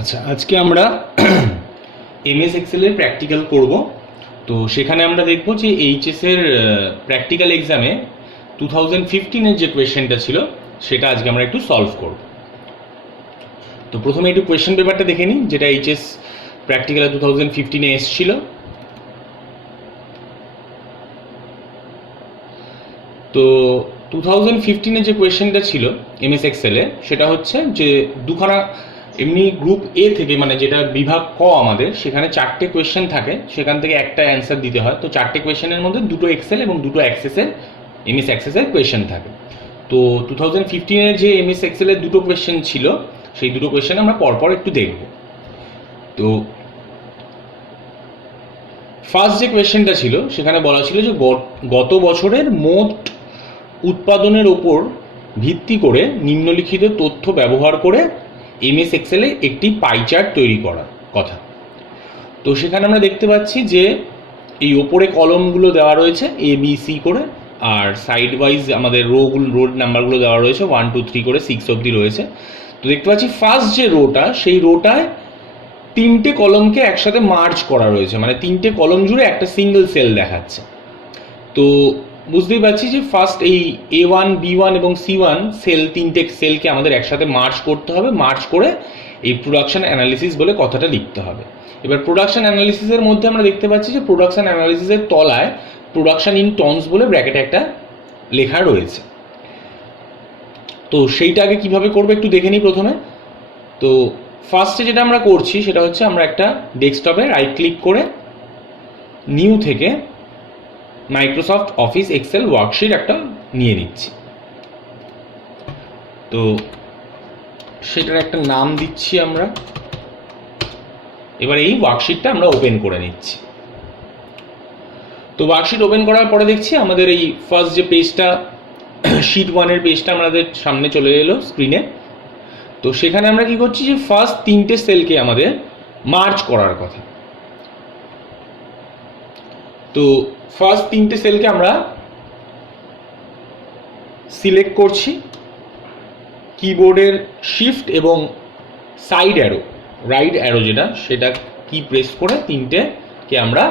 আচ্ছা, আজকে আমরা এমএস এক্সেলের প্র্যাকটিক্যাল করব। তো সেখানে আমরা দেখব যে এইচএসের প্র্যাকটিক্যাল এক্সামে 2015-এর যে কোয়েশ্চেনটা ছিল সেটা আজকে আমরা একটু সলভ করব। তো প্রথমে একটু কোয়েশ্চেন পেপারটা দেখে নিই, যেটা এইচএস প্র্যাকটিক্যালে 2015-এ এসেছিল। তো 2015-এর যে কোয়েশ্চেনটা ছিল এমএস এক্সেলে, সেটা হচ্ছে যে দুখানা এমনি গ্রুপ এ থেকে, মানে যেটা বিভাগ ক আমাদের, সেখানে 4টে কোয়েশ্চেন থাকে, সেখান থেকে একটা অ্যান্সার দিতে হয়। তো 4টে কোয়েশ্চেনের মধ্যে দুটো এক্সেল এবং দুটো অ্যাক্সেসের, এমএস অ্যাক্সেসের কোয়েশ্চেন থাকে। তো 2015-এর যে এমএস এক্সেলের দুটো কোয়েশ্চেন ছিল, সেই দুটো কোয়েশ্চেন আমরা পরপর একটু দেখব। তো ফার্স্ট যে কোয়েশ্চেনটা ছিল সেখানে বলা ছিল যে গত বছরের মোট উৎপাদনের ওপর ভিত্তি করে নিম্নলিখিত তথ্য ব্যবহার করে এমএস এক্সেলে একটি পাই চার্ট তৈরি করার কথা। তো সেখানে আমরা দেখতে পাচ্ছি যে এই ওপরে কলমগুলো দেওয়া রয়েছে এ বি সি করে, আর সাইড ওয়াইজ আমাদের রোড নাম্বারগুলো দেওয়া রয়েছে 1 2 3 করে 6 অবধি রয়েছে। তো দেখতে পাচ্ছি ফার্স্ট যে রোটা, সেই রোটায় 3টে কলমকে একসাথে মার্জ করা রয়েছে, মানে 3টে কলম জুড়ে একটা সিঙ্গেল সেল দেখাচ্ছে। তো বুঝতেই পারছি যে ফার্স্ট এই A1 B1 এবং C1 তিনটে সেলকে আমাদের একসাথে মার্জ করতে হবে। মার্জ করে এই প্রোডাকশন অ্যানালিসিস বলে কথাটা লিখতে হবে। এবার প্রোডাকশন অ্যানালিসিসের মধ্যে আমরা দেখতে পাচ্ছি যে প্রোডাকশন অ্যানালিসিসের তলায় প্রোডাকশন ইন টনস বলে ব্র্যাকেটে একটা লেখা রয়েছে। তো সেইটা আগে কীভাবে করবো একটু দেখে নিই প্রথমে। তো ফার্স্টে যেটা আমরা করছি সেটা হচ্ছে আমরা একটা ডেস্কটপে রাইট ক্লিক করে নিউ থেকে মাইক্রোসফট অফিস এক্সেল ওয়ার্কশিট একটা নিয়ে নিচ্ছি। তো সেটার একটা নাম দিচ্ছি আমরা। এবার এই ওয়ার্কশিটটা আমরা ওপেন করে নিচ্ছি। তো ওয়ার্কশিট ওপেন করার পরে দেখছি আমাদের এই ফার্স্ট যে পেজটা, শিট 1-এর পেজটা আমাদের সামনে চলে এলো স্ক্রিনে। তো সেখানে আমরা কি করছি যে ফার্স্ট 3টে সেলকে আমাদের মার্জ করার কথা। তো ফার্স্ট 3টে সেলকে আমরা সিলেক্ট করছি কিবোর্ডের শিফট এবং সাইড অ্যারো, রাইট অ্যারো যেটা, সেটা কি প্রেস করে 3টেকে আমরা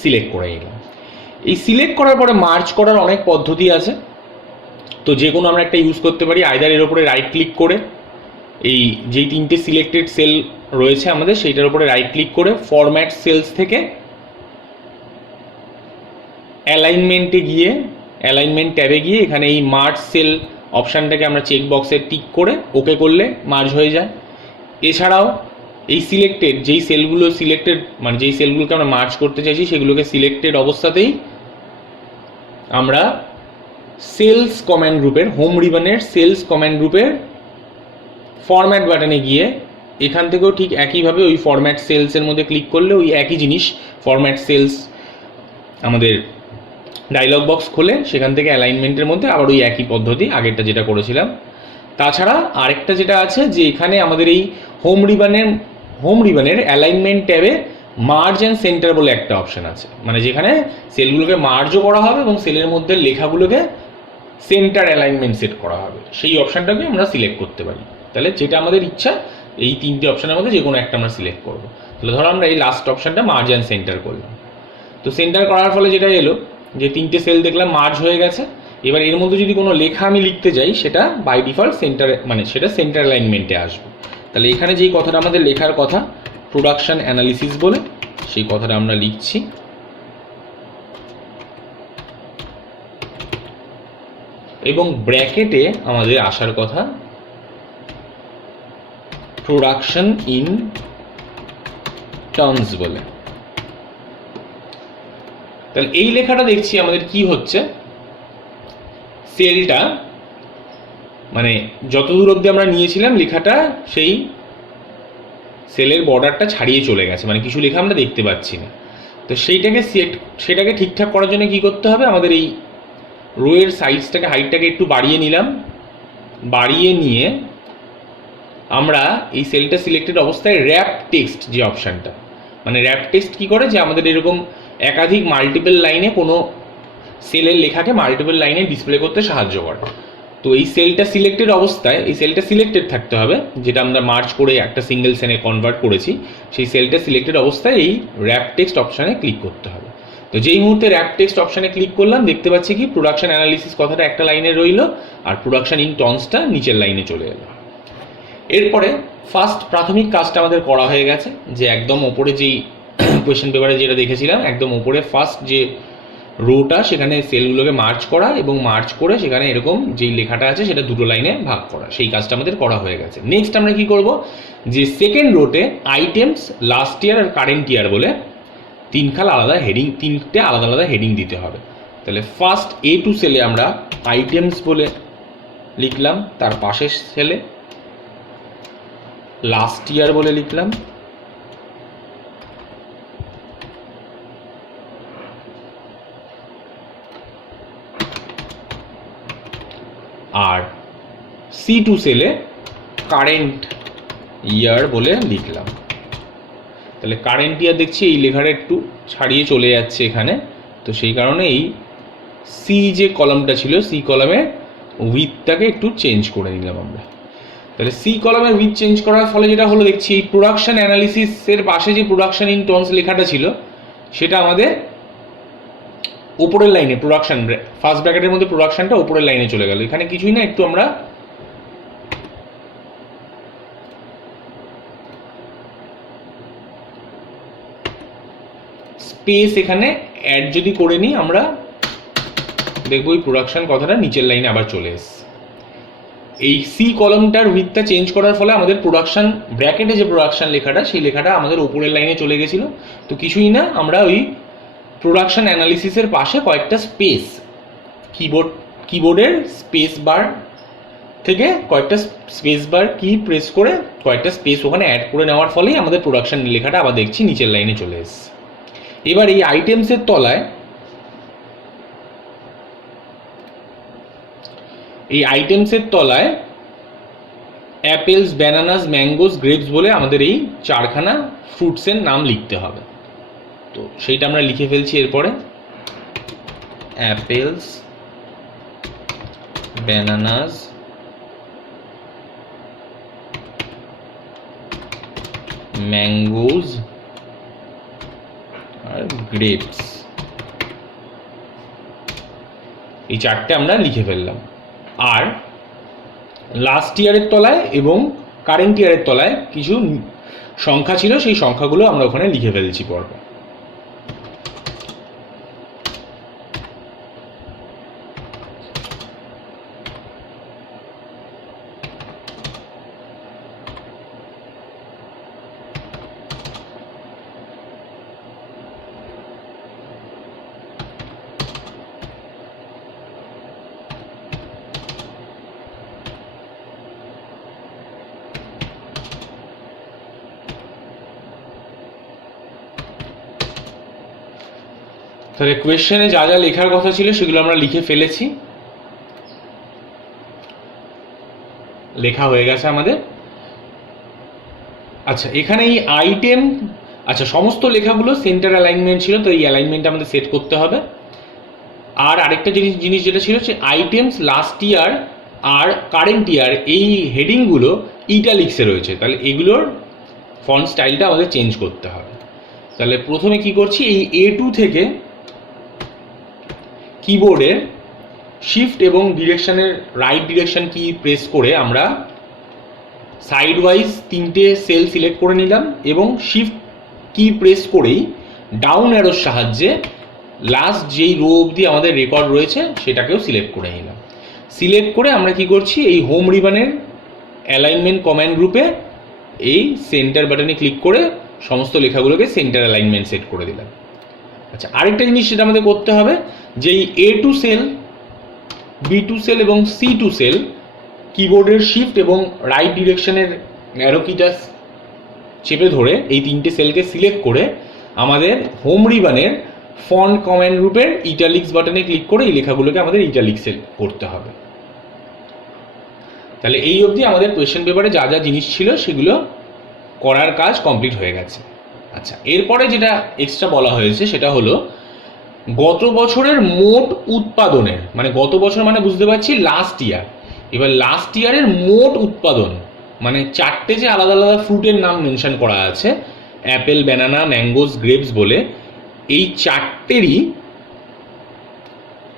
সিলেক্ট করে নিলাম। এই সিলেক্ট করার পরে মার্জ করার অনেক পদ্ধতি আছে। তো যে কোনো আমরা একটা ইউজ করতে পারি, আইদার এর উপরে রাইট ক্লিক করে এই যেই 3টে সিলেক্টেড সেল রয়েছে আমাদের, সেইটার উপরে রাইট ক্লিক করে ফরম্যাট সেলস থেকে অ্যালাইনমেন্টে গিয়ে, অ্যালাইনমেন্ট ট্যাবে গিয়ে এখানে এই মার্জ সেল অপশানটাকে আমরা চেক বক্সে টিক করে ওকে করলে মার্জ হয়ে যায়। এছাড়াও এই সিলেক্টেড যেই সেলগুলো সিলেক্টেড, মানে যেই সেলগুলোকে আমরা মার্জ করতে চাইছি সেগুলোকে সিলেক্টেড অবস্থাতেই আমরা সেলস কমান্ড গ্রুপের, হোম রিবনের সেলস কমান্ড গ্রুপের ফরম্যাট বাটনে গিয়ে এখান থেকেও ঠিক একইভাবে ওই ফরম্যাট সেলসের মধ্যে ক্লিক করলে ওই একই জিনিস, ফরম্যাট সেলস আমাদের ডায়লগ বক্স খোলে, সেখান থেকে অ্যালাইনমেন্টের মধ্যে আবার ওই একই পদ্ধতি আগেরটা যেটা করেছিলাম। তাছাড়া আরেকটা যেটা আছে যে এখানে আমাদের এই হোম রিবনের অ্যালাইনমেন্ট ট্যাবে মার্জ অ্যান্ড সেন্টার বলে একটা অপশান আছে, মানে যেখানে সেলগুলোকে মার্জও করা হবে এবং সেলের মধ্যে লেখাগুলোকে সেন্টার অ্যালাইনমেন্ট সেট করা হবে। সেই অপশানটাকে আমরা সিলেক্ট করতে পারি। তাহলে যেটা আমাদের ইচ্ছা এই 3টে অপশানের মধ্যে যে কোনো একটা আমরা সিলেক্ট করবো। তাহলে ধরো আমরা এই লাস্ট অপশানটা মার্জ অ্যান্ড সেন্টার করলাম। তো সেন্টার করার ফলে যেটা এলো যে 3টে সেল দেখলাম মার্জ হয়ে গেছে। এবার এর মধ্যে যদি কোনো লেখা আমি লিখতে যাই, সেটা বাই ডিফল্ট সেন্টার, মানে সেটা সেন্টার অ্যালাইনমেন্টে আসবে। তাহলে এখানে যেই কথাটা আমাদের লেখার কথা প্রোডাকশন অ্যানালিসিস বলে, সেই কথাটা আমরা লিখছি। এবং ব্র্যাকেটে আমাদের আসার কথা প্রোডাকশন ইন টার্মস বলে। তাহলে এই লেখাটা দেখছি আমাদের কি হচ্ছে, সেলটা মানে যতদূর অবধি আমরা নিয়েছিলাম লেখাটা সেই সেলের বর্ডারটা ছাড়িয়ে চলে গেছে, মানে কিছু লেখা আমরা দেখতে পাচ্ছি না। তো সেটাকে ঠিকঠাক করার জন্য কি করতে হবে, আমাদের এই রোয়ের সাইজটাকে, হাইটটাকে একটু বাড়িয়ে নিলাম। বাড়িয়ে নিয়ে আমরা এই সেলটা সিলেক্টেড অবস্থায় র্যাপ টেক্সট যে অপশানটা, মানে র্যাপ টেক্সট কি করে যে আমাদের এরকম একাধিক মাল্টিপল লাইনে কোনো সেলের লেখাকে মাল্টিপল লাইনে ডিসপ্লে করতে সাহায্য করে। তো এই সেলটা সিলেক্টেড অবস্থায়, এই সেলটা সিলেক্টেড থাকতে হবে, যেটা আমরা মার্চ করে একটা সিঙ্গেল সেলে কনভার্ট করেছি, সেই সেলটা সিলেক্টেড অবস্থায় এই র্যাপ টেক্সট অপশানে ক্লিক করতে হবে। তো যেই মুহূর্তে র্যাপ টেক্সট অপশানে ক্লিক করলাম, দেখতে পাচ্ছি কি প্রোডাকশন অ্যানালিসিস কথাটা একটা লাইনে রইল, আর প্রোডাকশন ইন টনসটা নিচের লাইনে চলে এলো। এরপরে ফার্স্ট প্রাথমিক কাজটা আমাদের করা হয়ে গেছে, যে একদম ওপরে যেই কোয়েশ্চেন পেপারে যেটা দেখেছিলাম, একদম ওপরে ফার্স্ট যে রোটা, সেখানে সেলগুলোকে মার্চ করা এবং মার্চ করে সেখানে এরকম যেই লেখাটা আছে সেটা দুটো লাইনে ভাগ করা, সেই কাজটা আমাদের করা হয়ে গেছে। নেক্সট আমরা কি করব, যে সেকেন্ড রোতে আইটেমস লাস্ট ইয়ার আর কারেন্ট ইয়ার বলে তিনটে আলাদা আলাদা হেডিং দিতে হবে। তাহলে ফার্স্ট A2 সেলে আমরা আইটেমস বলে লিখলাম, তার পাশের সেলে লাস্ট ইয়ার বলে লিখলাম, আর C2 সেলে কারেন্ট ইয়ার বলে লিখলাম। তাহলে কারেন্ট ইয়ার দেখছি এই লেখাটা একটু ছাড়িয়ে চলে যাচ্ছে এখানে, তো সেই কারণে এই সি যে কলামটা ছিল, সি কলামের উইথটাকে একটু চেঞ্জ করে নিলাম আমরা। তাহলে সি কলামের উইথ চেঞ্জ করার ফলে যেটা হলো, দেখছি এই প্রোডাকশন অ্যানালিসিসের পাশে যে প্রোডাকশন ইন টনস লেখাটা ছিল, সেটা আমাদের উপরের লাইনে, প্রোডাকশন ফার্স্ট ব্র্যাকেটের মধ্যে প্রোডাকশনটা উপরের লাইনে চলে গেল। এখানে কিছুই না, একটু আমরা স্পেস এখানে অ্যাড যদি করে নিই, আমরা দেখবো এই প্রোডাকশন কথাটা নিচের লাইনে আবার চলে এসছে। এই সি কলমটার উইথটা চেঞ্জ করার ফলে আমাদের প্রোডাকশন ব্র্যাকেটে যে প্রোডাকশন লেখাটা, সেই লেখাটা আমাদের উপরের লাইনে চলে গেছিল। তো কিছুই না, আমরা ওই প্রোডাকশন অ্যানালিসিসের পাশে কয়েকটা স্পেস, কিবোর্ডের স্পেস বার থেকে কয়েকটা স্পেস বার কি প্রেস করে কয়েকটা স্পেস ওখানে অ্যাড করে নেওয়ার ফলেই আমাদের প্রোডাকশন লেখাটা আবার দেখছি নিচের লাইনে চলে এসছে। এবার এই আইটেমসের তলায়, অ্যাপেলস, ব্যানানাস, ম্যাঙ্গোস, গ্রেপস বলে আমাদের এই চারখানা ফ্রুটসের নাম লিখতে হবে। তো সেইটা আমরা লিখে ফেলছি। এরপরে অ্যাপেলস, ব্যানানাস, ম্যাঙ্গোস আর গ্রেপস, এই চারটে আমরা লিখে ফেললাম। আর লাস্ট ইয়ারের তলায় এবং কারেন্ট ইয়ারের তলায় কিছু সংখ্যা ছিল, সেই সংখ্যাগুলো আমরা ওখানে লিখে ফেলছি পরপর। তাহলে কোয়েশ্চেনে যা যা লেখার কথা ছিল সেগুলো আমরা লিখে ফেলেছি, লেখা হয়ে গেছে আমাদের। আচ্ছা, এখানে এই আইটেম, আচ্ছা সমস্ত লেখাগুলো সেন্টার অ্যালাইনমেন্ট ছিল, তো এই অ্যালাইনমেন্ট আমাদের সেট করতে হবে। আর আরেকটা জিনিস যেটা ছিল, সে আইটেমস লাস্ট ইয়ার আর কারেন্ট ইয়ার এই হেডিংগুলো ইটালিক্সে রয়েছে, তাহলে এগুলোর ফন্ট স্টাইলটা আমাদের চেঞ্জ করতে হবে। তাহলে প্রথমে কি করছি, এই A2 থেকে কিবোর্ডের শিফট এবং ডিরেকশনের রাইট ডিরেকশন কি প্রেস করে আমরা সাইড ওয়াইজ তিনটে সেল সিলেক্ট করে নিলাম, এবং শিফট কি প্রেস করেই ডাউন অ্যারোর সাহায্যে লাস্ট যেই রো অবধি আমাদের রেকর্ড রয়েছে সেটাকেও সিলেক্ট করে নিলাম। সিলেক্ট করে আমরা কি করছি, এই হোম রিবনের অ্যালাইনমেন্ট কমান্ড গ্রুপে এই সেন্টার বাটনে ক্লিক করে সমস্ত লেখাগুলোকে সেন্টার অ্যালাইনমেন্ট সেট করে দিলাম। আচ্ছা, আরেকটা জিনিস সেটা আমাদের করতে হবে, যে এই A2 সেল, B2 সেল এবং C2 সেল কিবোর্ডের শিফট এবং রাইট ডিরেকশনের অ্যারো কিটা চেপে ধরে এই তিনটে সেলকে সিলেক্ট করে আমাদের হোম রিবনের ফন্ট কমান্ড গ্রুপের ইটালিক্স বাটনে ক্লিক করে এই লেখাগুলোকে আমাদের ইটালিক্সে করতে হবে। তাহলে এই অবধি আমাদের কোয়েশ্চেন পেপারে যা যা জিনিস ছিল সেগুলো করার কাজ কমপ্লিট হয়ে গেছে। আচ্ছা, এরপরে যেটা এক্সট্রা বলা হয়েছে সেটা হলো গত বছরের মোট উৎপাদনের, মানে গত বছর মানে বুঝতে পারছি লাস্ট ইয়ার, এবার লাস্ট ইয়ারের মোট উৎপাদন, মানে চারটে যে আলাদা আলাদা ফ্রুটের নাম মেনশন করা আছে, অ্যাপেল, ব্যানানা, ম্যাঙ্গোস, গ্রেপস বলে, এই চারটেরই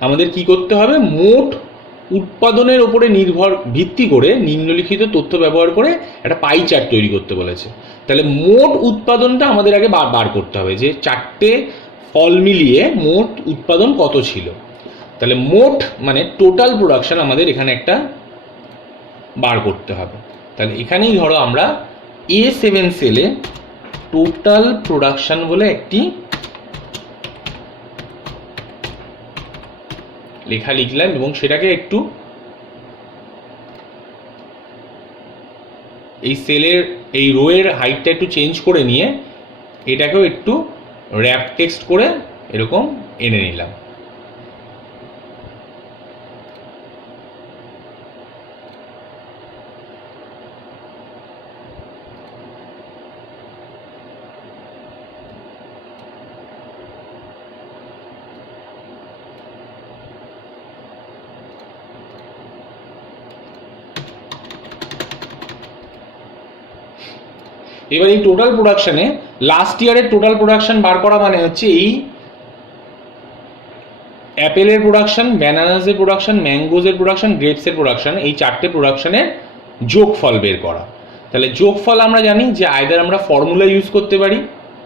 আমাদের কি করতে হবে, মোট উৎপাদনের ওপরে ভিত্তি করে নিম্নলিখিত তথ্য ব্যবহার করে একটা পাই চার্ট তৈরি করতে বলেছে। তাহলে মোট উৎপাদনটা আমাদের আগে বার করতে হবে, যে চারটে ফল মিলিয়ে মোট উৎপাদন কত ছিল। তাহলে মোট মানে টোটাল প্রোডাকশন আমাদের এখানে একটা বার করতে হবে। তাহলে এখানেই ধরো আমরা A7 সেলে টোটাল প্রোডাকশন বলে একটি লেখা লিখলাম এবং সেটাকে একটু এই সেলের এই রোয়ের হাইটটা একটু চেঞ্জ করে নিয়ে এটাকেও একটু র্যাপ টেক্সট করে এরকম এনে নিলাম। এবার এই টোটাল প্রোডাকশনে লাস্ট ইয়ারের টোটাল প্রোডাকশন বার করা মানে হচ্ছে এই অ্যাপেলের প্রোডাকশন, ব্যানানাসের প্রোডাকশন, ম্যাঙ্গোজের প্রোডাকশন, গ্রেপসের প্রোডাকশন, এই চারটে প্রোডাকশনের যোগফল বের করা। তাহলে যোগফল আমরা জানি যে আইদার আমরা ফর্মুলা ইউজ করতে পারি,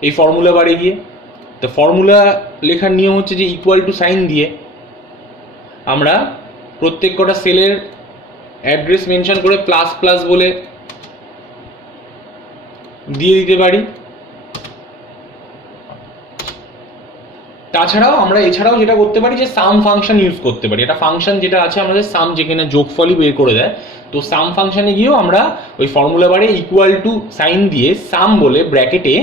এই ফর্মুলা বারে গিয়ে, তো ফর্মুলা লেখার নিয়ম হচ্ছে যে ইকুয়াল টু সাইন দিয়ে আমরা প্রত্যেক কটা সেলের অ্যাড্রেস মেনশন করে প্লাস প্লাস বলে দিয়ে দিতে পারি। তাছাড়াও আমরা এছাড়াও যেটা করতে পারি যে সাম ফাংশন ইউজ করতে পারি। এটা ফাংশন যেটা আছে আমাদের সাম, যেখানে যোগফলই বের করে দেয়, তো সাম ফাংশনে গিয়েও আমরা ওই ফর্মুলা বারে ইকুয়াল টু সাইন দিয়ে সাম বলে ব্র্যাকেটে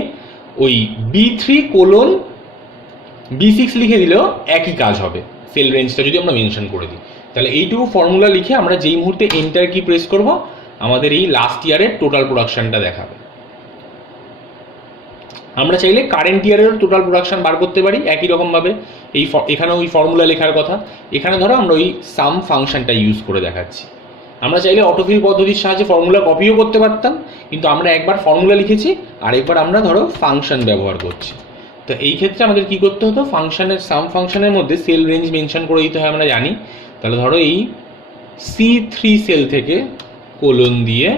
ওই B3:B6 লিখে দিলেও একই কাজ হবে, সেল রেঞ্জটা যদি আমরা মেনশন করে দিই। তাহলে এইটুকু ফর্মুলা লিখে আমরা যেই মুহূর্তে এন্টার কি প্রেস করব আমাদের এই লাস্ট ইয়ারের টোটাল প্রোডাকশনটা দেখাবে। আমরা চাইলে কারেন্ট ইয়ারের টোটাল প্রোডাকশন বার করতে পারি একই রকমভাবে। এখানে ওই ফর্মুলা লেখার কথা, এখানে ধরো আমরা ওই সাম ফাংশনটা ইউজ করে দেখাচ্ছি। আমরা চাইলে অটোফিল পদ্ধতির সাহায্যে ফর্মুলা কপিও করতে পারতাম, কিন্তু আমরা একবার ফর্মুলা লিখেছি আর একবার আমরা ধরো ফাংশন ব্যবহার করছি। তো এই ক্ষেত্রে আমাদের কি করতে হতো, ফাংশনের সাম ফাংশনের মধ্যে সেল রেঞ্জ মেনশন করে দিতে হয়, আমরা জানি। তাহলে ধরো এই C3 সেল থেকে কোলন দিয়ে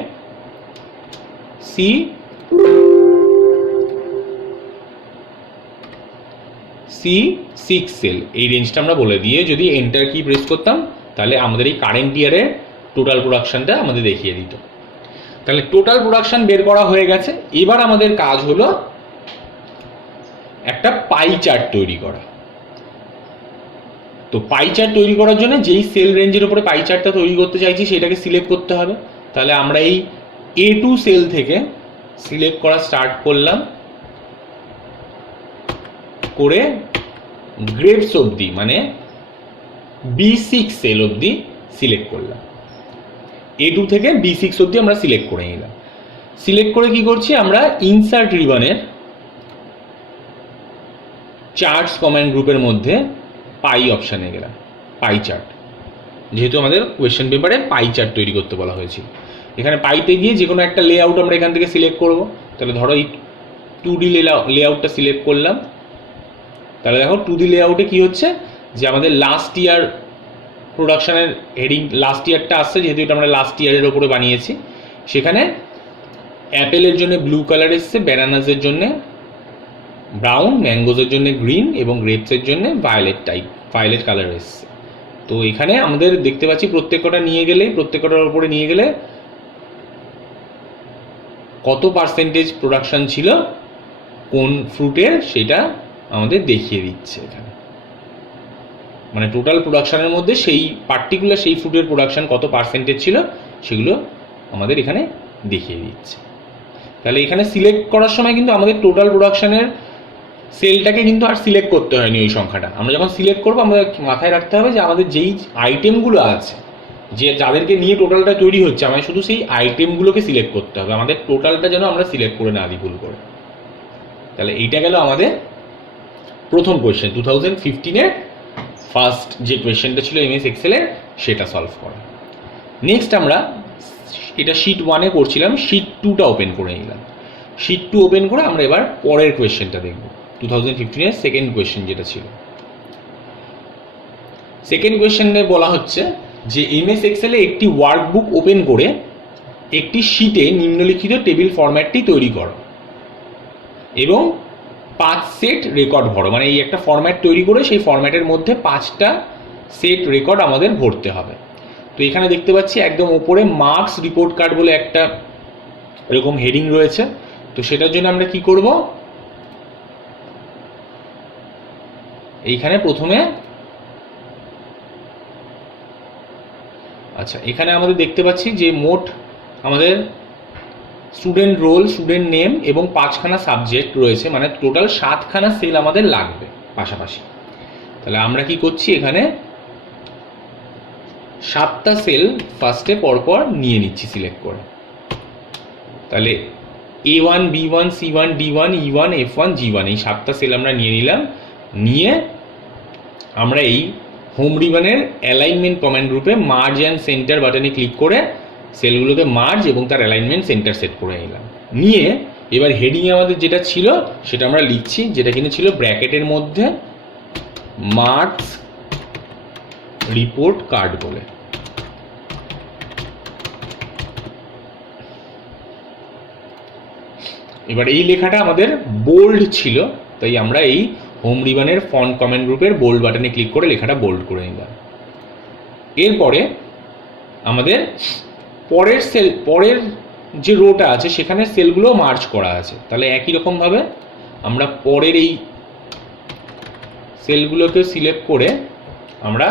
C6 সেল, এই রেঞ্জটা আমরা বলে দিয়ে যদি এন্টার কি প্রেস করতাম তাহলে আমাদের এই কারেন্ট ইয়ারের টোটাল প্রোডাকশনটা আমাদের দেখিয়ে দিত। তাহলে টোটাল প্রোডাকশন বের করা হয়ে গেছে। এবার আমাদের কাজ হলো একটা পাই চার্ট তৈরি করা। তো পাই চার্ট তৈরি করার জন্য যেই সেল রেঞ্জের উপরে পাই চার্টটা তৈরি করতে চাইছি সেটাকে সিলেক্ট করতে হবে। তাহলে আমরা এই A2 সেল থেকে সিলেক্ট করা স্টার্ট করলাম, করে গ্রেপস অবধি মানে B6 সেল অবধি সিলেক্ট করলাম। A2 থেকে B6 অবধি আমরা সিলেক্ট করে নিলাম। সিলেক্ট করে কি করছি, আমরা ইনসার্ট রিবনের চার্টস কমান্ড গ্রুপের মধ্যে পাই অপশানে গেলাম, পাই চার্ট, যেহেতু আমাদের কোয়েশ্চেন পেপারে পাই চার্ট তৈরি করতে বলা হয়েছিল। এখানে পাইতে গিয়ে যে কোনো একটা লেআউট আমরা এখান থেকে সিলেক্ট করব। তাহলে ধরো এই 2D লেআউটটা সিলেক্ট করলাম। তাহলে দেখো 2D লেআউটে কি হচ্ছে যে আমাদের লাস্ট ইয়ার প্রোডাকশনের হেডিং লাস্ট ইয়ারটা আসছে, যেহেতু এটা আমরা লাস্ট ইয়ারের ওপরে বানিয়েছি। সেখানে অ্যাপেলের জন্য ব্লু কালার এসছে, ব্যানানাসের জন্য ব্রাউন, ম্যাঙ্গোজের জন্য গ্রিন এবং গ্রেপসের জন্য ভায়োলেট কালার এসছে। তো এখানে আমাদের দেখতে পাচ্ছি প্রত্যেকটার উপরে নিয়ে গেলে কত পার্সেন্টেজ প্রোডাকশন ছিল কোন ফ্রুটের সেটা আমাদের দেখিয়ে দিচ্ছে এখানে। মানে টোটাল প্রোডাকশনের মধ্যে সেই পার্টিকুলার সেই ফ্রুটের প্রোডাকশন কত পার্সেন্টেজ ছিল সেগুলো আমাদের এখানে দেখিয়ে দিচ্ছে। তাহলে এখানে সিলেক্ট করার সময় কিন্তু আমাদের টোটাল প্রোডাকশনের সেলটাকে কিন্তু আর সিলেক্ট করতে হয়নি ওই সংখ্যাটা। আমরা যখন সিলেক্ট করবো আমাদের মাথায় রাখতে হবে যে আমাদের যেই আইটেমগুলো আছে, যে যাদেরকে নিয়ে টোটালটা তৈরি হচ্ছে, আমাদের শুধু সেই আইটেমগুলোকে সিলেক্ট করতে হবে, আমাদের টোটালটা যেন আমরা সিলেক্ট করে না দিই ভুল করে। তাহলে এইটা গেল আমাদের প্রথম কোয়েশ্চেন, 2015-এর ফার্স্ট যে কোয়েশ্চেনটা ছিল MS এক্সেলের সেটা সলভ করা। নেক্সট আমরা এটা শিট 1-এ করছিলাম, শিট 2টা ওপেন করে নিলাম। শিট 2 ওপেন করে আমরা এবার পরের কোয়েশ্চেনটা দেখব, 2015-এর সেকেন্ড কোয়েশ্চেন যেটা ছিল। সেকেন্ড কোয়েশ্চেনে বলা হচ্ছে যে এমএস এক্সেলে একটি ওয়ার্কবুক ওপেন করে একটি শিটে নিম্নলিখিত টেবিল ফরম্যাটটি তৈরি করো এবং 5 সেট রেকর্ড ভরো। মানে এই একটা ফরম্যাট তৈরি করে সেই ফরম্যাটের মধ্যে 5টা সেট রেকর্ড আমাদের ভরতে হবে। তো এখানে দেখতে পাচ্ছি একদম ওপরে মার্কস রিপোর্ট কার্ড বলে একটা এরকম হেডিং রয়েছে। তো সেটার জন্য আমরা কি করব, এইখানে প্রথমে আচ্ছা এখানে আমাদের দেখতে পাচ্ছি যে মোট আমাদের স্টুডেন্ট রোল, স্টুডেন্ট নেম এবং 5খানা সাবজেক্ট রয়েছে, মানে টোটাল 7খানা সেল আমাদের লাগবে পাশাপাশি। তাহলে আমরা কি করছি, এখানে 7টা সেল ফার্স্টে পরপর নিয়ে নিচ্ছি সিলেক্ট করে। তাহলে A1, B1, C1, D1, E1, F1, G1 এই 7টা সেল আমরা নিয়ে নিলাম। নিয়ে আমরা এই হোম রিবনের অ্যালাইনমেন্ট কমান্ড গ্রুপে মার্জ অ্যান্ড সেন্টার বাটনে ক্লিক করে সেলগুলোকে মার্জ এবং তার অ্যালাইনমেন্ট সেন্টার সেট করে নিলাম। নিয়ে এবার হেডিংয়ে আমাদের যেটা ছিল সেটা আমরা লিখছি, যেটা কিনা ছিল ব্র্যাকেটের মধ্যে মার্কস রিপোর্ট কার্ড বলে। এবার এই লেখাটা আমাদের বোল্ড ছিল, তাই আমরা এই হোম রিবনের ফন্ট কমেন্ট গ্রুপের বোল্ড বাটনে ক্লিক করে লেখাটা বোল্ড করে নিলাম। এরপরে আমাদের পরের যে রোটা আছে সেখানে সেলগুলো মার্জ করা আছে। তাহলে একই রকমভাবে আমরা পরের এই সেলগুলোকে সিলেক্ট করে আমরা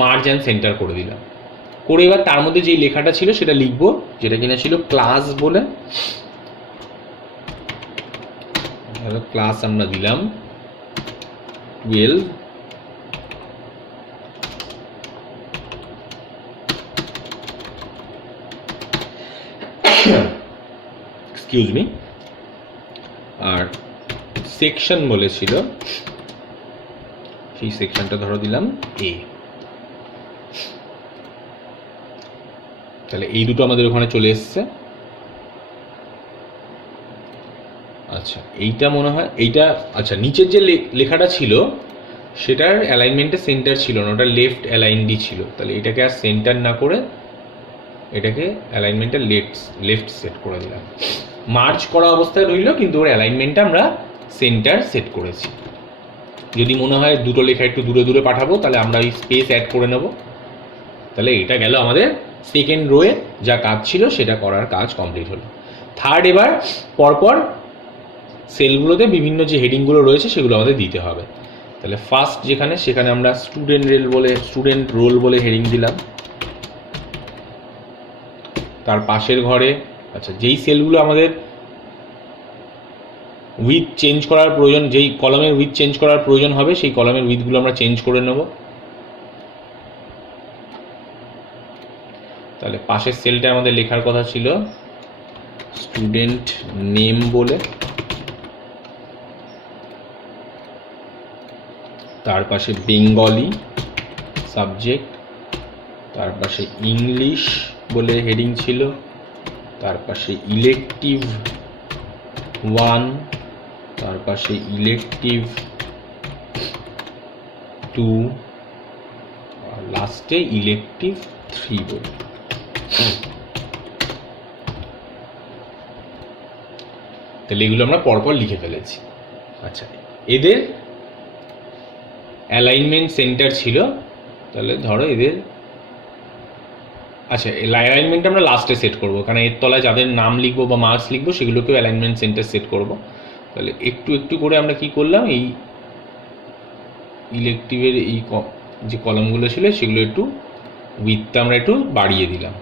মার্জ অ্যান্ড সেন্টার করে দিলাম। করে এবার তার মধ্যে যেই লেখাটা ছিল সেটা লিখবো, যেটা কিনা ছিল ক্লাস বলে। ক্লাস আমরা দিলাম 12। Excuse me. আর সেকশন বলেছিল, সেই সেকশনটা ধরো দিলাম এ। তাহলে এই দুটো আমাদের ওখানে চলে এসছে। আচ্ছা এইটা মনে হয় এইটা, আচ্ছা নিচের যে লেখাটা ছিল সেটার অ্যালাইনমেন্টে সেন্টার ছিল না, ওটা লেফট অ্যালাইনডি ছিল। তাহলে এটাকে আর সেন্টার না করে এটাকে অ্যালাইনমেন্টটা লেফট সেট করে দিলাম। মার্জ করা অবস্থায় রইল, কিন্তু ওর অ্যালাইনমেন্টটা আমরা সেন্টার সেট করেছি। যদি মনে হয় দুটো লেখা একটু দূরে দূরে পাঠাবো তাহলে আমরা ওই স্পেস অ্যাড করে নেব। তাহলে এটা গেল আমাদের সেকেন্ড রোয়ে যা কাজ ছিল সেটা করার কাজ কমপ্লিট হলো। থার্ড, এবার পরপর সেলগুলোতে বিভিন্ন যে হেডিংগুলো রয়েছে সেগুলো আমাদের দিতে হবে। তাহলে ফার্স্ট সেখানে আমরা স্টুডেন্ট রোল বলে হেডিং দিলাম। তার পাশের ঘরে আচ্ছা যেই সেলগুলো আমাদের উইথ চেঞ্জ করার প্রয়োজন, যেই কলামের উইথ চেঞ্জ করার প্রয়োজন হবে সেই কলামের উইথগুলো আমরা চেঞ্জ করে নেব। তাহলে পাশের সেলটা আমাদের লেখার কথা ছিল স্টুডেন্ট নেম বলে, তার পাশে বেঙ্গলি সাবজেক্ট, তার পাশে ইংলিশ বলে হেডিং ছিল, তার পাশে ইলেকটিভ 1, তার পাশে ইলেকটিভ 2, আর লাস্টে ইলেকটিভ 3 বলে। তাহলে এগুলো আমরা পরপর লিখে ফেলেছি। আচ্ছা এদের অ্যালাইনমেন্ট সেন্টার ছিল, তাহলে ধরো এদের আচ্ছা অ্যালাইনমেন্ট আমরা লাস্টে সেট করবো, কারণ এর তলায় যাদের নাম লিখবো বা মার্কস লিখবো সেগুলোকেও অ্যালাইনমেন্ট সেন্টার সেট করব। তাহলে একটু একটু করে আমরা কি করলাম, এই ইলেকটিভের এই যে কলামগুলো ছিল সেগুলো একটু উইথটা আমরা একটু বাড়িয়ে দিলাম।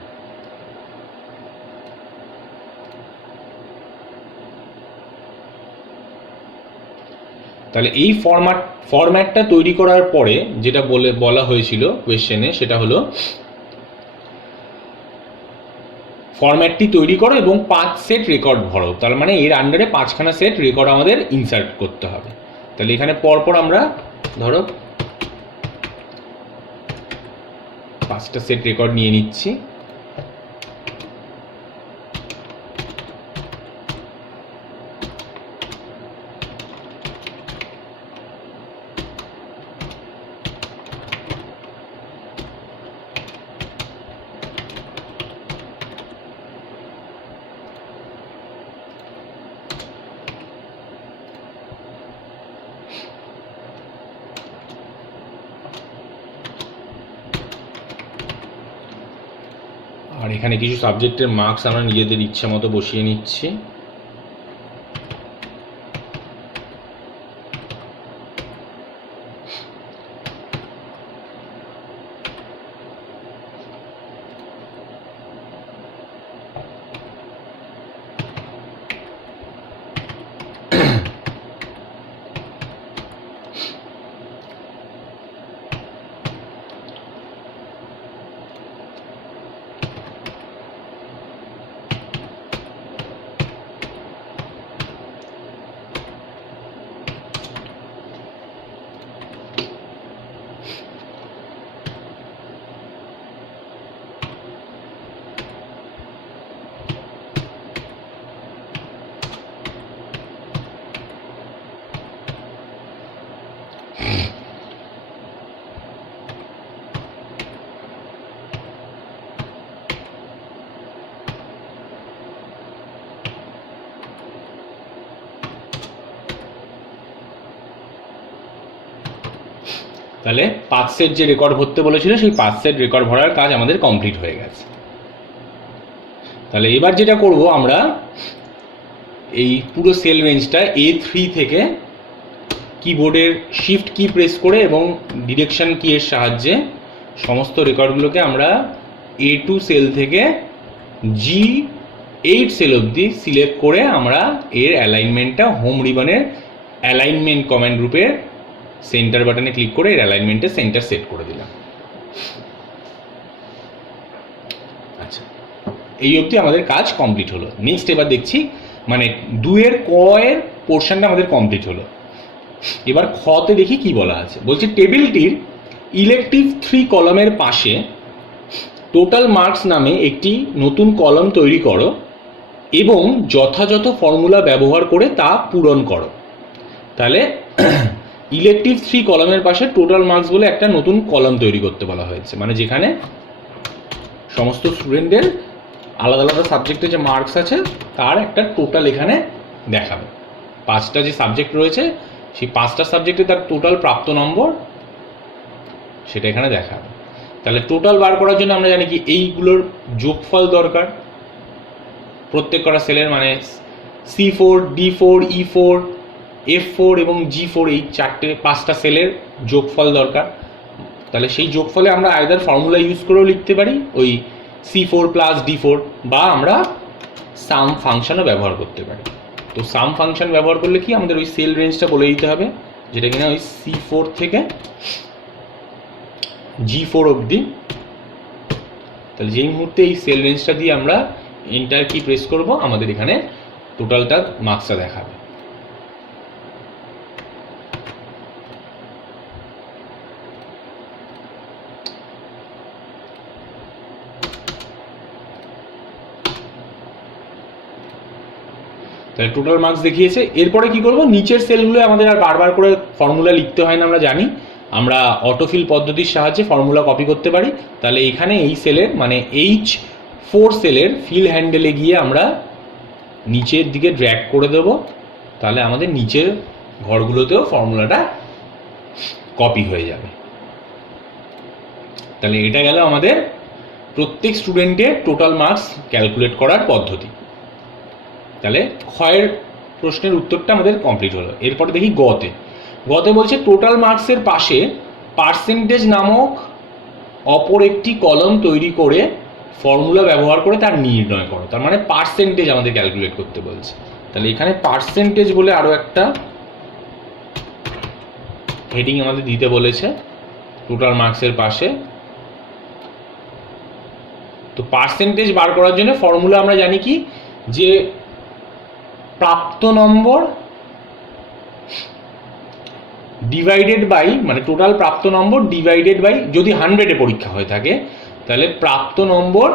তাহলে এই ফরম্যাটটা তৈরি করার পরে যেটা বলা হয়েছিল কোয়েশ্চেনে সেটা হলো ফরম্যাটটি তৈরি করো এবং 5 সেট রেকর্ড ভরো। তার মানে এর আন্ডারে 5খানা সেট রেকর্ড আমাদের ইনসার্ট করতে হবে। তাহলে এখানে পরপর আমরা ধরো 5টা সেট রেকর্ড নিয়ে নিচ্ছি। আর এখানে কিছু সাবজেক্টের মার্কস আমরা নিজেদের ইচ্ছা মতো বসিয়ে নিচ্ছি। তাহলে 5 সেট যে রেকর্ড ভরতে বলেছিল সেই 5 সেট রেকর্ড ভরার কাজ আমাদের কমপ্লিট হয়ে গেছে। তাহলে এবার যেটা করব আমরা এই পুরো সেল রেঞ্জটা A3 থেকে কিবোর্ডের শিফট কি প্রেস করে এবং ডিরেকশন কি এর সাহায্যে সমস্ত রেকর্ডগুলোকে আমরা A2 সেল থেকে G8 সেল অবধি সিলেক্ট করে আমরা এর অ্যালাইনমেন্টটা হোম রিবনের অ্যালাইনমেন্ট কমান্ড গ্রুপের সেন্টার বাটনে ক্লিক করে এর অ্যালাইনমেন্টে সেন্টার সেট করে দিলাম। আচ্ছা, এই অবধি আমাদের কাজ কমপ্লিট হলো। নেক্সট এবার দেখছি মানে 2 এর ক এর পোর্শনটা আমাদের কমপ্লিট হলো। এবার খতে দেখি কি বলা আছে। বলছে টেবিলটির ইলেকটিভ 3 কলামের পাশে টোটাল মার্কস নামে একটি নতুন কলাম তৈরি করো এবং যথাযথ ফর্মুলা ব্যবহার করে তা পূরণ করো। তাহলে ইলেকটিভ 3 কলামের পাশে টোটাল মার্কস বলে একটা নতুন কলাম তৈরি করতে বলা হয়েছে, মানে যেখানে সমস্ত স্টুডেন্টদের আলাদা আলাদা সাবজেক্টে যে মার্কস আছে তার একটা টোটাল এখানে দেখাবে। 5টা যে সাবজেক্ট রয়েছে সেই 5টা সাবজেক্টে তার টোটাল প্রাপ্ত নম্বর সেটা এখানে দেখাবে। তাহলে টোটাল বার করার জন্য আমরা জানি কি এইগুলোর যোগফল দরকার প্রত্যেক কটা সেলের, মানে C4, D4, E4, F4 এবং G4 এই 5টা সেলের যোগফল দরকার। তাহলে সেই যোগফলে আমরা আইদার ফর্মুলা ইউজ করেও লিখতে পারি ওই C4 প্লাস D4, বা আমরা সাম ফাংশনও ব্যবহার করতে পারি। তো সাম ফাংশন ব্যবহার করলে কি আমাদের ওই সেল রেঞ্জটা বলে দিতে হবে, যেটা কিনা ওই C4 থেকে G4 অবধি। তাহলে যেই মুহূর্তে এই সেল রেঞ্জটা দিয়ে আমরা এন্টার কি প্রেস করব আমাদের এখানে টোটালটা মার্কসটা দেখাবে। তাহলে টোটাল মার্কস দেখিয়েছে। এরপরে কি করব, নিচের সেলগুলো আমাদের আর বারবার করে ফর্মুলা লিখতে হয় না, আমরা জানি। আমরা অটোফিল পদ্ধতির সাহায্যে ফর্মুলা কপি করতে পারি। তাহলে এখানে এই সেলের মানে H4 সেলের ফিল হ্যান্ডেলে গিয়ে আমরা নিচের দিকে ড্র্যাগ করে দেব। তাহলে আমাদের নিচের ঘরগুলোতেও ফর্মুলাটা কপি হয়ে যাবে। তাহলে এটা গেল আমাদের প্রত্যেক স্টুডেন্টের টোটাল মার্কস ক্যালকুলেট করার পদ্ধতি। তাহলে ক্ষয়ের প্রশ্নের উত্তরটা আমাদের কমপ্লিট হলো। এরপরে দেখি গতে বলছে টোটাল মার্কসের পাশে পার্সেন্টেজ নামক অপর একটি কলম তৈরি করে ফর্মুলা ব্যবহার করে তার নির্ণয় করো। তার মানে পার্সেন্টেজ আমাদের ক্যালকুলেট করতে বলছে। তাহলে এখানে পার্সেন্টেজ বলে আরো একটা হেডিং আমাদের দিতে বলেছে টোটাল মার্কসের পাশে। তো পার্সেন্টেজ বার করার জন্য ফর্মুলা আমরা জানি কি, যে প্রাপ্ত নম্বর ডিভাইডেড বাই, মানে টোটাল প্রাপ্ত নম্বর ডিভাইডেড বাই, যদি 100-এ পরীক্ষা হয়ে থাকে তাহলে প্রাপ্ত নম্বর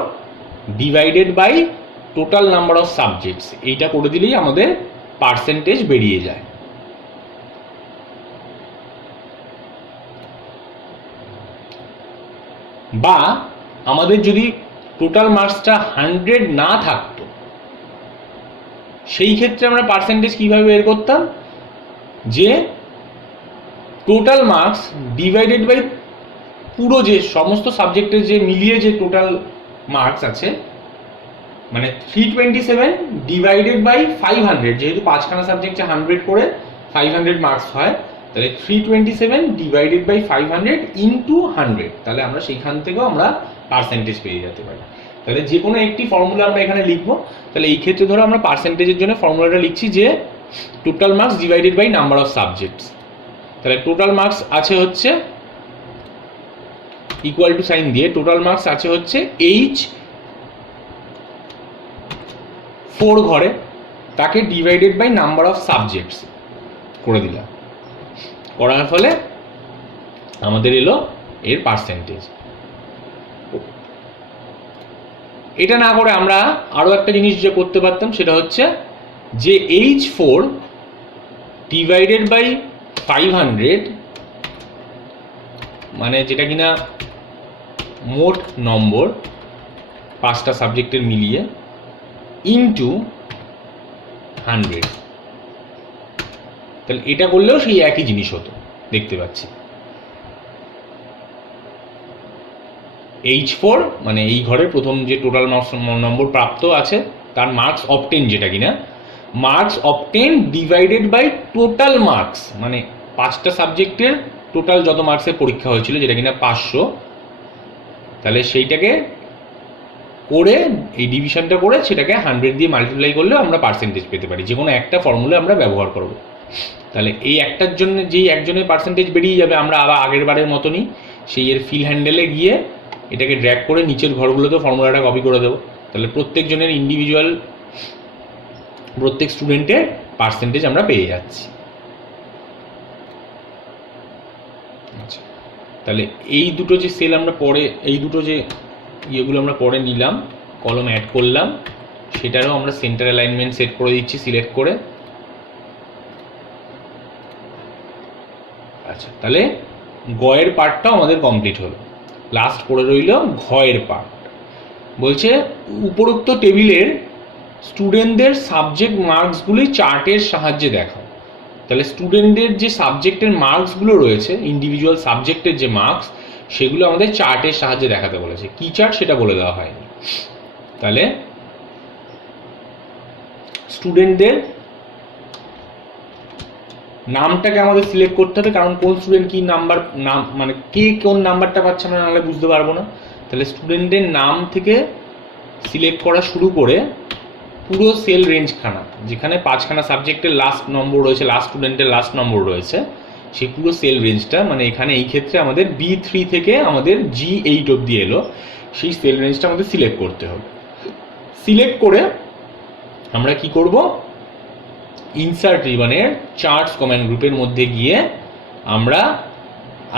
divided by total number of subjects, এইটা করে দিলেই আমাদের পার্সেন্টেজ বেরিয়ে যায়। বা আমাদের যদি টোটাল মার্কসটা 100 না থাকতো, সেই ক্ষেত্রে আমরা পার্সেন্টেজ কিভাবে বের করতাম, যে টোটাল মার্কস ডিভাইডেড বাই পুরো যে সমস্ত সাবজেক্টের যে মিলিয়ে যে টোটাল মার্কস আছে, মানে 327 ডিভাইডেড বাই 500, যেহেতু 5খানা সাবজেক্টে 100 করে 500 মার্কস হয়, তাহলে 327 ডিভাইডেড বাই 500 ইন্টু 100, তাহলে আমরা সেইখান থেকেও আমরা পার্সেন্টেজ পেয়ে যেতে পারি। তাহলে যে কোনো একটি ফর্মুলা আমরা এখানে লিখবো। তাহলে এই ক্ষেত্রে ধরো আমরা পার্সেন্টেজের জন্য ফর্মুলাটা লিখছি যে total marks divided by number of subjects. তাহলে টোটাল মার্কস আছে হচ্ছে ইকুয়াল টু সাইন দিয়ে টোটাল মার্কস আছে হচ্ছে H4 ঘরে, তাকে divided by number of subjects করে দিলাম, করার ফলে আমাদের এলো এর পার্সেন্টেজ। এটা না করে আমরা আরো একটা জিনিস যে করতে পারতাম, সেটা হচ্ছে যে H4 ডিভাইডেড বাই 500, মানে যেটা কিনা মোট নম্বর 5টা সাবজেক্টের মিলিয়ে, ইন্টু 100, তাহলে এটা করলেও সেই একই জিনিস হতো, দেখতে পাচ্ছি। H4 মানে এই ঘরের প্রথম যে টোটাল নম্বর প্রাপ্ত আছে তার মার্কস অবটেন, যেটা কিনা marks obtain divided by total marks, মানে 5টা সাবজেক্টের টোটাল যত মার্কসের পরীক্ষা হয়েছিল, যেটা কিনা 500, তাহলে সেইটাকে করে এই ডিভিশনটা করে সেটাকে 100 দিয়ে মাল্টিপ্লাই করলেও আমরা পার্সেন্টেজ পেতে পারি। যে কোনো একটা ফর্মুলা আমরা ব্যবহার করব। তাহলে এই একটার জন্য যেই একজনের পার্সেন্টেজ বেরিয়ে যাবে, আমরা আবার আগের বারের মতনই সেই এর ফিল হ্যান্ডেলে গিয়ে এটাকে ড্র্যাগ করে নিচের ঘরগুলোতে ফর্মুলাটা কপি করে দেবো। তাহলে প্রত্যেকজনের ইন্ডিভিজুয়াল প্রত্যেক স্টুডেন্টের পার্সেন্টেজ আমরা পেয়ে যাচ্ছি। আচ্ছা, তাহলে এই দুটো যে সেল আমরা পরে, এই দুটো যে ইয়েগুলো আমরা পরে নিলাম, কলম অ্যাড করলাম, সেটারও আমরা সেন্টার অ্যালাইনমেন্ট সেট করে দিচ্ছি সিলেক্ট করে। আচ্ছা, তাহলে গয়ের পার্টটাও আমাদের কমপ্লিট হলো। লাস্ট পড়ে রইল ঘয়ের পার্ট। বলছে উপরোক্ত টেবিলের স্টুডেন্টদের সাবজেক্ট মার্কসগুলি চার্টের সাহায্যে দেখাও। তাহলে স্টুডেন্টদের যে সাবজেক্টের মার্কসগুলো রয়েছে, ইন্ডিভিজুয়াল সাবজেক্টের যে মার্কস, সেগুলো আমাদের চার্টের সাহায্যে দেখাতে বলেছে। কি চার্ট সেটা বলে দেওয়া হয়নি। তাহলে স্টুডেন্টদের নামটাকে আমাদের সিলেক্ট করতে হবে, কারণ কোন স্টুডেন্ট কি নাম্বার, নাম মানে কে কোন নাম্বারটা পাচ্ছে আমরা নাহলে বুঝতে পারবো না। তাহলে স্টুডেন্টের নাম থেকে সিলেক্ট করা শুরু করে পুরো সেল রেঞ্জখানা, যেখানে 5খানা সাবজেক্টের লাস্ট নম্বর রয়েছে, লাস্ট স্টুডেন্টের লাস্ট নম্বর রয়েছে, সেই পুরো সেল রেঞ্জটা, মানে এখানে এই ক্ষেত্রে আমাদের B3 থেকে আমাদের G8 অবধি এলো, সেই সেল রেঞ্জটা আমাদের সিলেক্ট করতে হবে। সিলেক্ট করে আমরা কি করব, ইনসার্ট রিবনের চার্টস কমেন্ট গ্রুপের মধ্যে গিয়ে আমরা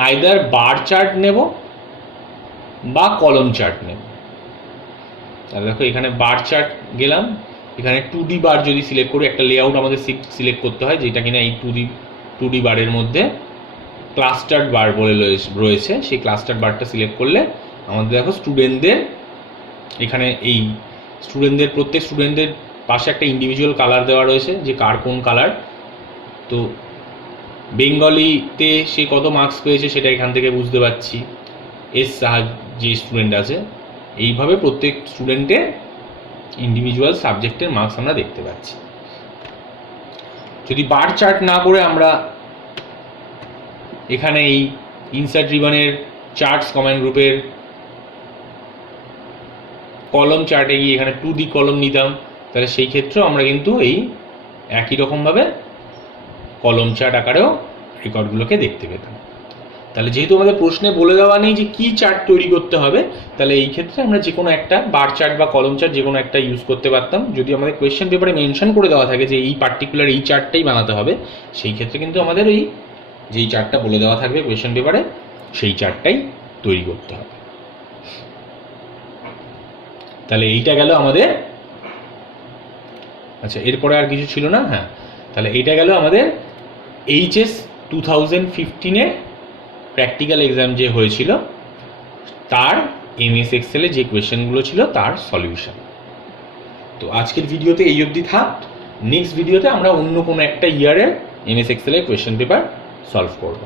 আইদার বার চার্ট নেব বা কলম চার্ট নেব। তাহলে দেখো এখানে বার চার্ট গেলাম, এখানে 2D বার যদি সিলেক্ট করি, একটা লেআউট আমাদের সিলেক্ট করতে হয়, যেটা কিনা এই 2D বারের মধ্যে ক্লাস্টার্ড বার বলে রয়েছে, সেই ক্লাস্টার্ড বারটা সিলেক্ট করলে আমাদের দেখো স্টুডেন্টদের এখানে এই স্টুডেন্টদের প্রত্যেক স্টুডেন্টদের পাশে একটা ইন্ডিভিজুয়াল কালার দেওয়া রয়েছে, যে কার কোন কালার। তো বেঙ্গলিতে সে কত মার্কস পেয়েছে সেটা এখান থেকে বুঝতে পারছি, এস সাহা যে স্টুডেন্ট আছে। এইভাবে প্রত্যেক স্টুডেন্টের ইন্ডিভিজুয়াল সাবজেক্টের মার্কস আমরা দেখতে পাচ্ছি। যদি বার চার্ট না করে আমরা এখানে এই ইনসার্ট রিবনের চার্টস কমেন্ট গ্রুপের কলম চার্টে গিয়ে এখানে 2D কলম নিতাম, তাহলে সেই ক্ষেত্রেও আমরা কিন্তু এই একই রকমভাবে কলম চার্ট আকারেও রেকর্ডগুলোকে দেখতে পেতাম। তাহলে যেহেতু আমাদের প্রশ্নে বলে দেওয়া নেই যে কি চার্ট তৈরি করতে হবে, তাহলে এই ক্ষেত্রে আমরা যে কোনো একটা বার চার্ট বা কলম চার্ট যে কোনো একটা ইউজ করতে পারতাম। যদি আমাদের কোয়েশ্চেন পেপারে মেনশন করে দেওয়া থাকে যে এই পার্টিকুলার এই চার্টটাই বানাতে হবে, সেই ক্ষেত্রে কিন্তু আমাদের ওই যেই চার্টটা বলে দেওয়া থাকবে কোয়েশ্চেন পেপারে, সেই চার্টটাই তৈরি করতে হবে। তাহলে এইটা গেল আমাদের, আচ্ছা এরপরে আর কিছু ছিল না, হ্যাঁ তাহলে এইটা গেল আমাদের HS 2015-এর প্র্যাকটিক্যাল এক্সাম যে হয়েছিল তার MS এক্সেলে যে কোয়েশ্চেনগুলো ছিল তার সলিউশন। তো আজকের ভিডিওতে এই অবধি থাক। নেক্সট ভিডিওতে আমরা অন্য কোনো একটা ইয়ারের MS এক্সেলের কোয়েশ্চেন পেপার সলভ করবো।